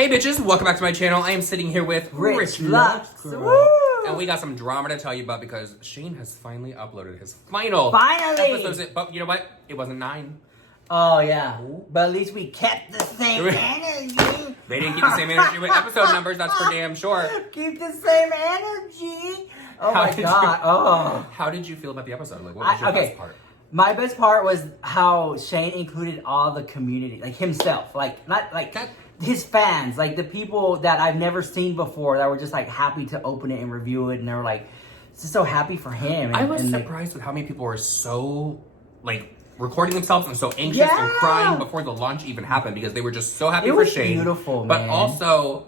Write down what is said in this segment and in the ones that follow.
Hey bitches, welcome back to my channel. I am sitting here with Rich Lux. And we got some drama to tell you about because Shane has finally uploaded his final episode. But you know what? It wasn't 9. Oh, yeah. But at least we kept the same energy. They didn't keep the same energy with episode numbers, that's for damn sure. Keep the same energy. Oh, my God. How did you feel about the episode? Like, what was your best part? My best part was how Shane included all the community, like himself, not his fans, like the people that I've never seen before that were just like happy to open it and review it, and they were like just so happy for him. I was surprised with how many people were so like recording themselves and so anxious and crying before the launch even happened because they were just so happy for Shane. It was beautiful, but man. But also,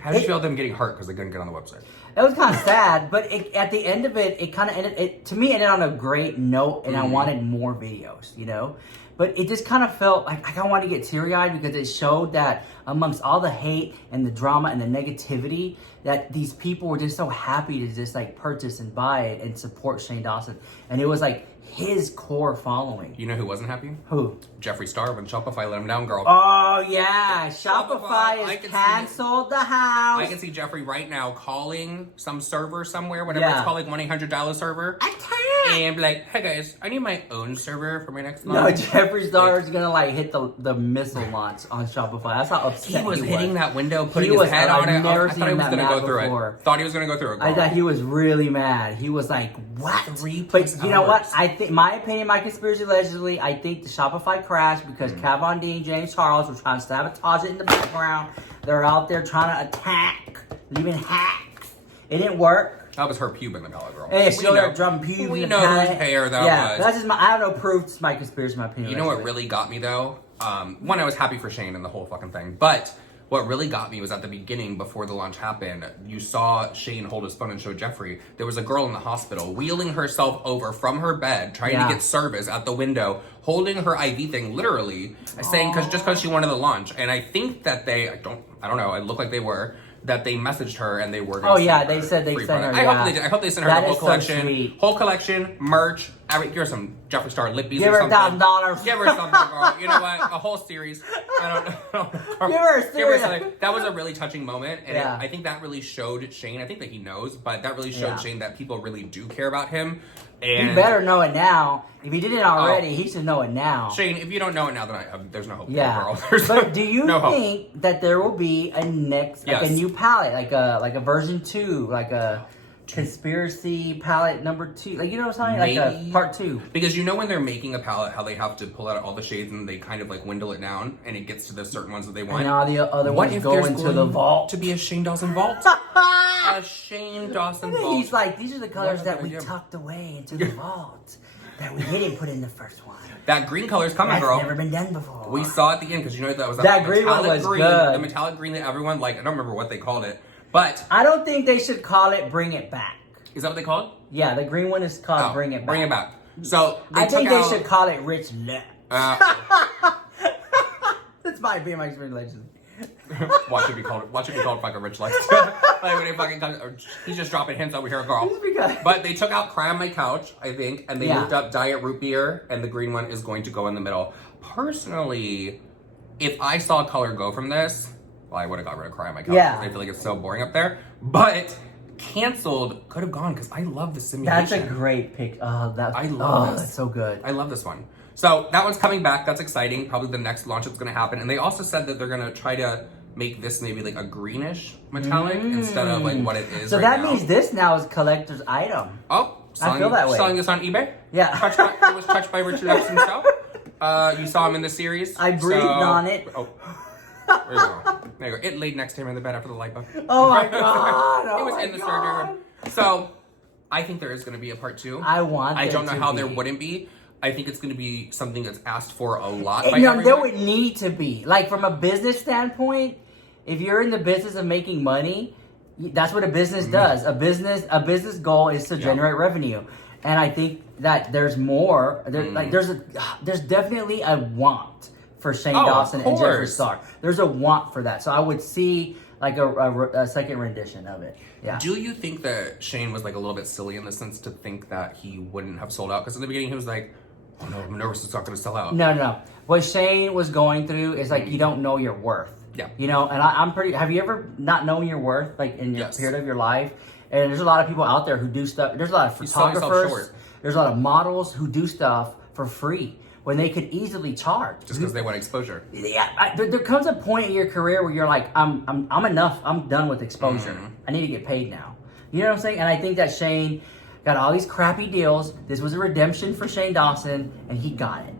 how did you feel them getting hurt because they couldn't get on the website? It was kind of sad, but at the end of it, it kind of ended. It to me ended on a great note, and I wanted more videos, you know. But it just kind of felt like I wanted to get teary-eyed because it showed that amongst all the hate and the drama and the negativity, that these people were just so happy to just like purchase and buy it and support Shane Dawson, and it was like his core following. You know who wasn't happy? Who? Jeffree Star when Shopify let him down, girl. Oh yeah, Shopify has canceled the house. I can see Jeffree right now calling some server somewhere, whatever it's called, like 1-800 server. And be like, hey guys, I need my own server for my next launch. No, Jeffree Star is gonna like hit the missile launch on Shopify. That's how upset he was. Hitting that window, putting his head on it. I thought he was gonna go through it. Thought he was gonna go through it. I thought he was really mad. He was like, what? 3+ But you know what? I think, my opinion, my conspiracy allegedly, I think the Shopify crashed because Kevin Dean, James Charles were trying to sabotage it in the background. They're out there trying to attack, leaving hacks. It didn't work. That was her pube in the palette, girl. Hey, still there drumming pube we in the know palette. whose hair that was. That's just I have no proof. It's my conspiracy, my opinion. You know what really got me though? One, I was happy for Shane and the whole fucking thing. But what really got me was at the beginning, before the launch happened, you saw Shane hold his phone and show Jeffree. There was a girl in the hospital wheeling herself over from her bed, trying to get service at the window, holding her IV thing literally, saying because she wanted the launch. And I think that I don't know, it looked like they were. That they messaged her and they were going to they said they sent her. I hope they sent her the whole collection. So whole collection, merch. Give her some Jeffree Star lippies Give or her something. $1,000. Give her something, girl. You know what? A whole series. I don't know. Give her a series. Something. That was a really touching moment. And I think that really showed Shane, I think that he knows, but that really showed Shane that people really do care about him. And he better know it now. If he didn't already, he should know it now. Shane, if you don't know it now, then there's no hope. Yeah. For you, girl. But do you think that there will be a next, like a new palette, like a version 2, like a conspiracy palette number 2, like, you know what I'm saying? Like a part 2. Because you know when they're making a palette, how they have to pull out all the shades and they kind of like dwindle it down, and it gets to the certain ones that they want. And all the other ones go into the vault. To be a Shane Dawson vault. A Shane Dawson vault. He's like, these are the colors that we tucked away into the vault that we didn't put in the first one. That green color's coming, girl. That's never been done before. We saw at the end because you know that was that green one was green, good. the metallic green that everyone I don't remember what they called it, but I don't think they should call it "Bring It Back." Is that what they called it? Yeah, the green one is called "Bring It Back." Bring it back. So I think they should call it "Rich Lux." This might be my experience. Watch it be called fucking Rich Lux. Like when it fucking comes, he's just dropping hints over here, girl. But they took out Cry on My Couch, I think, and they moved up Diet Root Beer, and the green one is going to go in the middle. Personally, if I saw color go from this, well, I would have got rid of Cry on My Couch. Yeah. I feel like it's so boring up there. But canceled could have gone because I love the simulation. That's a great pick. I love this. That's so good. I love this one. So that one's coming back. That's exciting. Probably the next launch that's going to happen. And they also said that they're going to try to make this maybe like a greenish metallic instead of like what it is. So that means this now is collector's item. Oh, I feel that way. Selling this on eBay? Yeah. It was touched by Richard Lux himself. You saw him in the series. I breathed on it. Oh. There you go. There you go. It laid next to him in the bed after the lipo. Oh my god! It was in the surgery room. So I think there is going to be a part 2. I don't know how there wouldn't be. I think it's going to be something that's asked for a lot by everyone. There would need to be. Like, from a business standpoint, if you're in the business of making money, that's what a business does. A business goal is to generate revenue. And I think that there's more. There's definitely a want for Shane Dawson and Jeffree Star. There's a want for that. So I would see like a second rendition of it. Yeah. Do you think that Shane was like a little bit silly in the sense to think that he wouldn't have sold out? Because in the beginning he was like, oh no, I'm nervous it's not going to sell out. No. What Shane was going through is like, you don't know your worth. Yeah. You know, and I'm pretty. Have you ever not known your worth, like in your period of your life? And there's a lot of people out there who do stuff. There's a lot of photographers. There's a lot of models who do stuff for free when they could easily charge. Just because they want exposure. Yeah, there comes a point in your career where you're like, I'm enough. I'm done with exposure. I need to get paid now. You know what I'm saying? And I think that Shane got all these crappy deals. This was a redemption for Shane Dawson, and he got it.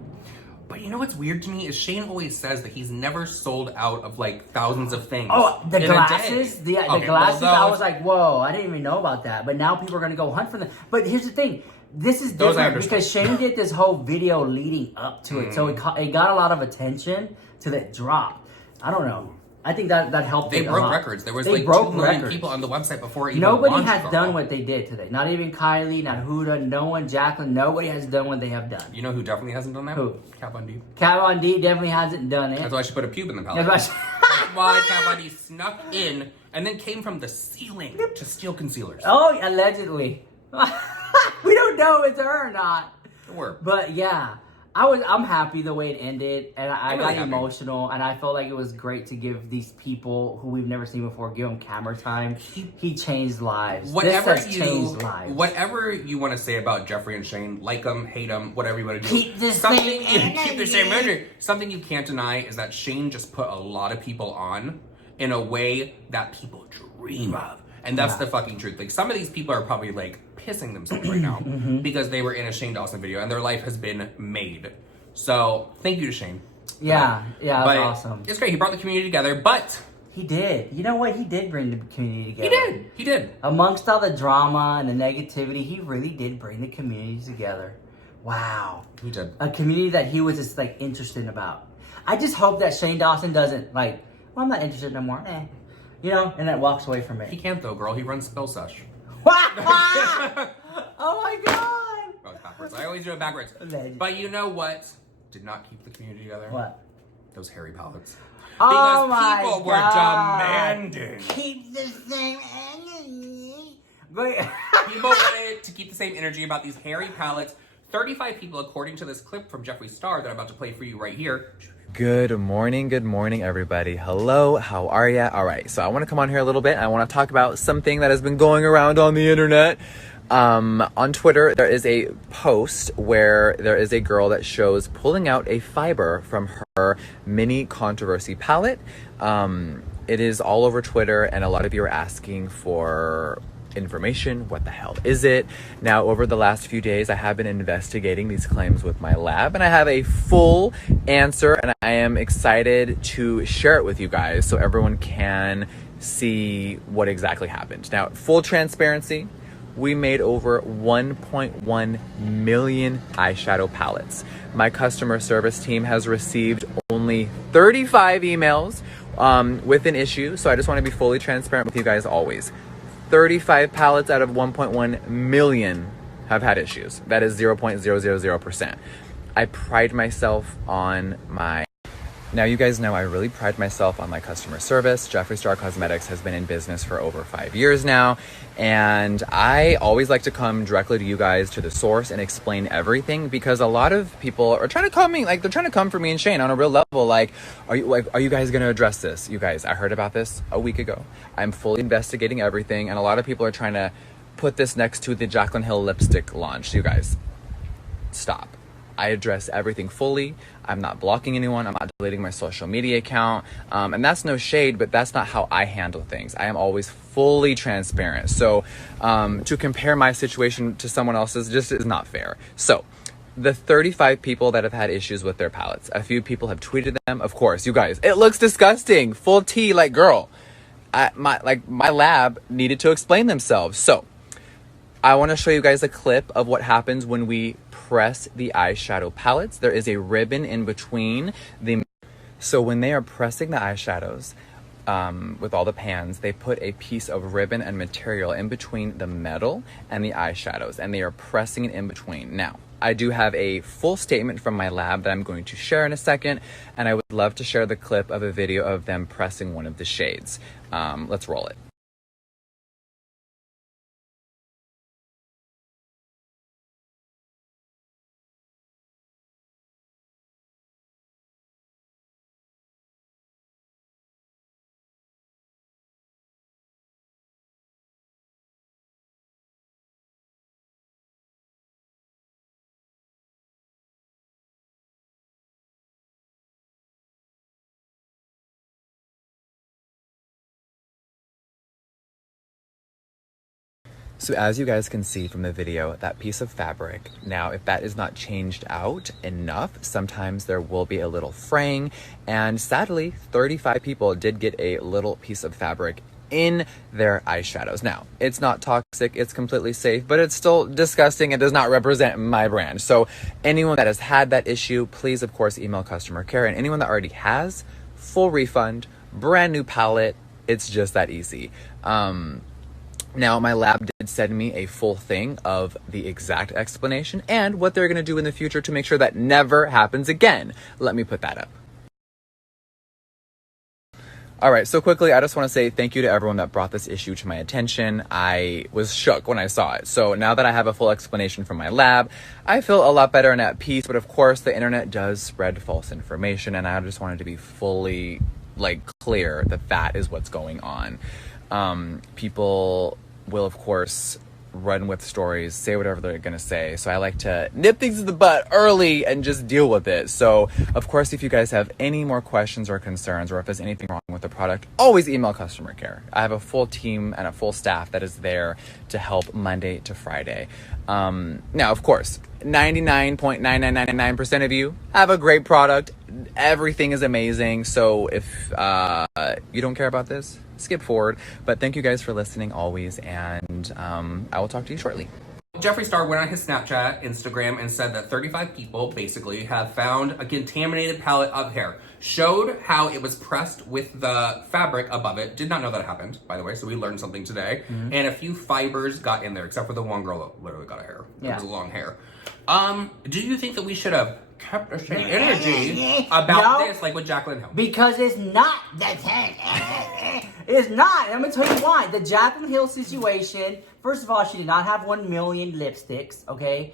But you know what's weird to me is Shane always says that he's never sold out of like thousands of things. Oh, the glasses? The glasses, I was like, whoa, I didn't even know about that. But now people are going to go hunt for them. But here's the thing. This is different because Shane did this whole video leading up to it. So it got a lot of attention to that drop. I don't know. I think that helped. They broke records. There was like 2 million people on the website before it even Nobody launched has done what they did today. Not even Kylie, not Huda, no one, Jacqueline. Nobody has done what they have done. You know who definitely hasn't done that? Who? Kat Von D. Kat Von D definitely hasn't done it. That's why she put a pube in the palette. That's why Kat Von D snuck in and then came from the ceiling to steal concealers. Oh, allegedly. We don't know if it's her or not. Sure. But yeah. I'm happy the way it ended, and I got emotional, and I felt like it was great to give these people who we've never seen before, give them camera time. He changed lives. Whatever you want to say about Jeffree and Shane, like them, hate them, whatever you want to do. Keep the same energy. Something you can't deny is that Shane just put a lot of people on in a way that people dream of. And that's the fucking truth. Like, some of these people are probably, like, pissing themselves right now because they were in a Shane Dawson video and their life has been made. So, thank you to Shane. Yeah, that was awesome. It's great. He brought the community together, but... He did. You know what? He did bring the community together. He did. Amongst all the drama and the negativity, he really did bring the community together. Wow. He did. A community that he was just, like, interested about. I just hope that Shane Dawson doesn't, like, well, I'm not interested no more. You know, and then walks away from it. He can't though, girl. He runs Spill Sesh. Oh my god! Oh, backwards. I always do it backwards. But you know what did not keep the community together? What? Those hairy palettes. Because people were demanding. Keep the same energy. People wanted to keep the same energy about these hairy palettes. 35 people, according to this clip from Jeffree Star that I'm about to play for you right here. Good morning, everybody. Hello, how are ya? All right, so I want to come on here a little bit. I want to talk about something that has been going around on the internet. On Twitter, there is a post where there is a girl that shows pulling out a fiber from her mini controversy palette. It is all over Twitter, and a lot of you are asking for information. What the hell is it? Now, over the last few days, I have been investigating these claims with my lab, and I have a full answer, and I am excited to share it with you guys so everyone can see what exactly happened. Now, full transparency, we made over 1.1 million eyeshadow palettes. My customer service team has received only 35 emails with an issue, so I just want to be fully transparent with you guys always. 35 palettes out of 1.1 million have had issues. That is 0.000%. I pride myself on my... Now, you guys know I really pride myself on my customer service. Jeffree Star Cosmetics has been in business for over 5 years now, and I always like to come directly to you guys, to the source, and explain everything, because a lot of people are trying to come me, like, they're trying to come for me and Shane on a real level. Like, are you guys going to address this? You guys, I heard about this a week ago. I'm fully investigating everything, and a lot of people are trying to put this next to the Jaclyn Hill lipstick launch. You guys, stop. I address everything fully. I'm not blocking anyone. I'm not deleting my social media account. And that's no shade, but that's not how I handle things. I am always fully transparent. So to compare my situation to someone else's just is not fair. So the 35 people that have had issues with their palettes, a few people have tweeted them. Of course, you guys, it looks disgusting. Full tea, like, girl. My lab needed to explain themselves. So I want to show you guys a clip of what happens when we press the eyeshadow palettes. There is a ribbon in between the... So when they are pressing the eyeshadows with all the pans, they put a piece of ribbon and material in between the metal and the eyeshadows, and they are pressing it in between. Now, I do have a full statement from my lab that I'm going to share in a second, and I would love to share the clip of a video of them pressing one of the shades. Let's roll it. So as you guys can see from the video, that piece of fabric, now if that is not changed out enough, sometimes there will be a little fraying, and sadly 35 people did get a little piece of fabric in their eyeshadows. Now, it's not toxic, it's completely safe, but it's still disgusting and does not represent my brand. So anyone that has had that issue, please of course email customer care, and anyone that already has, full refund, brand new palette. It's just that easy. Now, my lab did send me a full thing of the exact explanation and what they're going to do in the future to make sure that never happens again. Let me put that up. All right, so quickly, I just want to say thank you to everyone that brought this issue to my attention. I was shook when I saw it. So now that I have a full explanation from my lab, I feel a lot better and at peace. But of course, the internet does spread false information, and I just wanted to be fully clear that that is what's going on. People will of course run with stories, say whatever they're gonna say, so I like to nip things in the butt early and just deal with it. So of course, if you guys have any more questions or concerns, or if there's anything wrong with the product, always email customer care. I have a full team and a full staff that is there to help Monday to Friday. Now of course, 99.9999% of you have a great product. Everything is amazing. So if you don't care about this, skip forward. But thank you guys for listening always, and I will talk to you shortly. Jeffree Star went on his Snapchat, Instagram, and said that 35 people basically have found a contaminated palette of hair. Showed how it was pressed with the fabric above it. Did not know that happened, by the way, so we learned something today. Mm-hmm. And a few fibers got in there, except for the one girl that literally got a hair. Yeah. It was long hair. Do you think that we should have kept the same energy about this, like with Jaclyn Hill? Because it's not the same. It's not. I'm gonna tell you why. The Jaclyn Hill situation. First of all, she did not have 1 million lipsticks. Okay,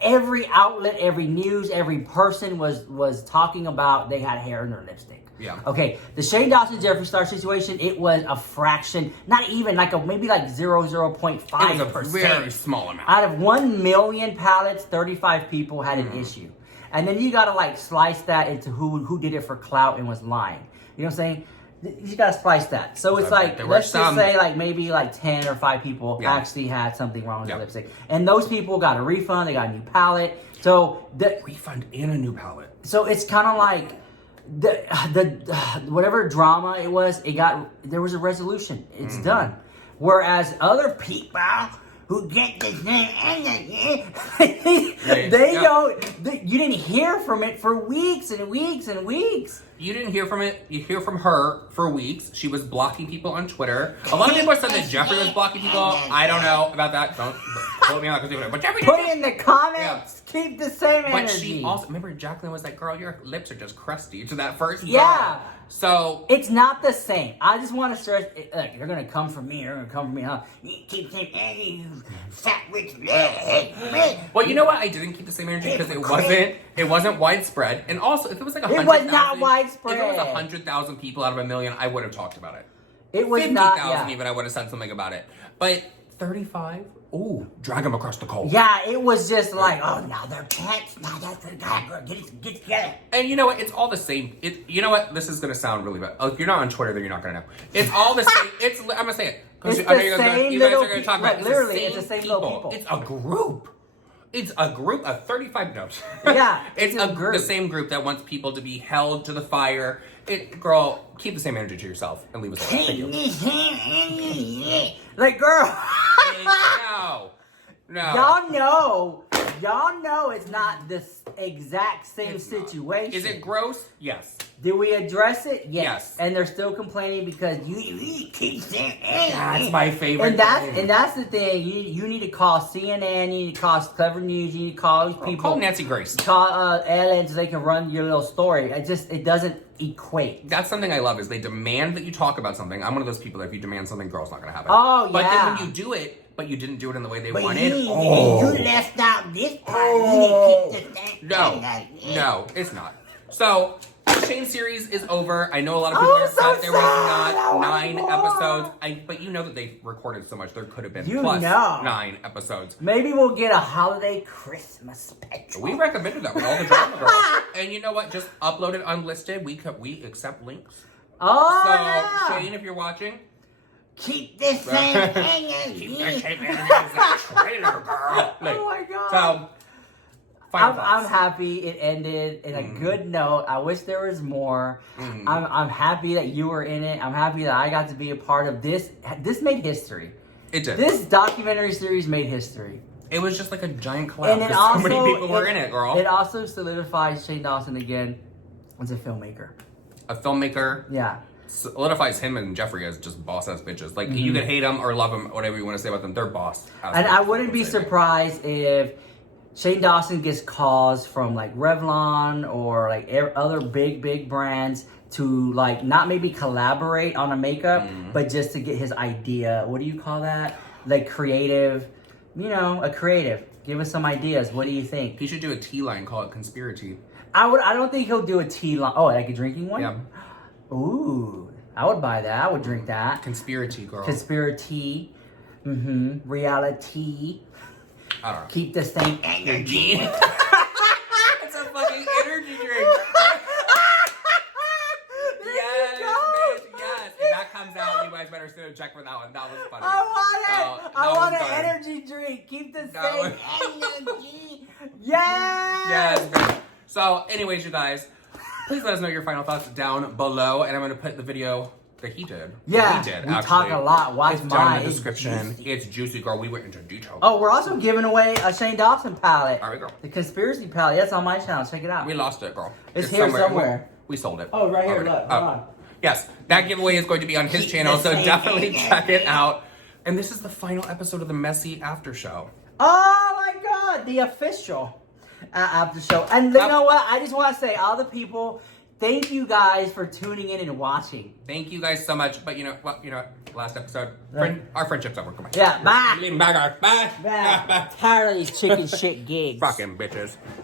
every outlet, every news, every person was talking about they had hair in their lipstick. Yeah. Okay. The Shane Dawson Jeffree Star situation, it was a fraction, not even maybe 0.5%. It was a very small amount. Out of 1 million palettes, 35 people had an issue. And then you gotta slice that into who did it for clout and was lying. You know what I'm saying? You gotta slice that. So it's let's just say maybe 10 or 5 people actually had something wrong with the lipstick. And those people got a refund, they got a new palette. So the refund and a new palette. So it's kind of like the whatever drama it was, there was a resolution. It's done. Whereas other people who get this you didn't hear from it for weeks and weeks and weeks. You didn't hear from it. You hear from her for weeks. She was blocking people on Twitter. A lot of people said that Jeffree was blocking people. I don't know about that. Don't quote me on that. But Jeffree put it in the comments. Yeah. Keep the same energy. But she also, remember, Jaclyn was like, girl, your lips are just crusty to that first Yeah. So it's not the same. I just want to stress, you're gonna come for me. You're gonna come for me, huh? You keep the same energy, fat rich. Well, you know what? I didn't keep the same energy because it wasn't widespread. And also, if it was 100,000, it was not widespread. If it was 100,000 people out of 1 million, I would have talked about it. It was 50,000 even. I would have said something about it. But 35. Ooh, drag them across the coal. Yeah, it was just now they're pets. Now that's the guy. Get together. And you know what? It's all the same. You know what? This is gonna sound really bad. If you're not on Twitter, then you're not gonna know. It's all the same. I'm gonna say it. It's the same you guys are gonna talk about. Literally, it's the same little people. It's a group. It's a group of 35 notes. Yeah, it's the same group that wants people to be held to the fire. Girl, keep the same energy to yourself and leave us alone. Thank you. Girl. No. Y'all know it's not the exact same situation. Is it gross? Yes. Did we address it? Yes. And they're still complaining because you keep saying that's my favorite thing. And that's the thing. You need to call CNN, you need to call Clever News, you need to call these people. Call Nancy Grace. Call Ellen so they can run your little story. It doesn't equate. That's something I love is they demand that you talk about something. I'm one of those people that if you demand something, girl, it's not going to happen. Oh, yeah. But then when you do it, but you didn't do it in the way they wanted. You left out this part. You need to keep the thing. No, it's not. So, the Shane series is over. I know a lot of people are upset there was not 9 episodes. But you know that they recorded so much. There could have been plus 9 episodes. Maybe we'll get a holiday Christmas special. We recommended that with all the drama girls. And you know what? Just upload it unlisted. We accept links. Oh, So, Shane, if you're watching, keep this thing hanging. Keep that tape in that trailer, girl. Like, Oh my god. So, final thoughts. I'm happy it ended in a good note. I wish there was more. I'm happy that you were in it. I'm happy that I got to be a part of this. This made history. It did. This documentary series made history. It was just like a giant collab. And it So also, many people were in it, girl. It also solidifies Shane Dawson again as a filmmaker. A filmmaker Yeah. solidifies him and Jeffree as just boss ass bitches. Like you could hate them or love them, whatever you want to say about them. They're boss. And I wouldn't be surprised if Shane Dawson gets calls from like Revlon or like other big brands to like not maybe collaborate on a makeup, but just to get his idea. What do you call that? Like creative, a creative. Give us some ideas. What do you think? He should do a tea line, call it Conspiracy. I don't think he'll do a tea line. Oh, like a drinking one? Yeah. Ooh, I would buy that. I would drink that. Conspiracy, girl. Conspiracy. Reality. I don't know. Keep this thing energy. It's a fucking energy drink. Yes, bitch, yes. If that comes out, you guys better sit and check for that one. That was funny. I want it. Oh, I that want was an good. energy drink. Keep this That thing energy. Yes. Yes, bitch. So, anyways, you guys, please let us know your final thoughts down below, and I'm going to put the video that he did. Yeah, He did, we actually. talk a lot. Watch It's down in mine. the It's description. juicy. It's juicy, girl. We went into detail. Oh, we're also giving away a Shane Dawson palette. All right, girl. The Conspiracy palette. That's on my channel. Check it out. We lost it, girl. It's here somewhere. We sold it. Oh, right here. already. Look, hold on. Yes, that giveaway is going to be on his Keep channel, this so thing definitely hanging. check it out. And this is the final episode of the Messy After Show. Oh my god, the official after show. And you know what? I just want to say, all the people, thank you guys for tuning in and watching. Thank you guys so much. But you know what? Last episode, our friendship's over. Come on. Yeah, bye. Leave 'em back, guys. Bye. Bye. Tired of these chicken shit gigs. Fucking bitches.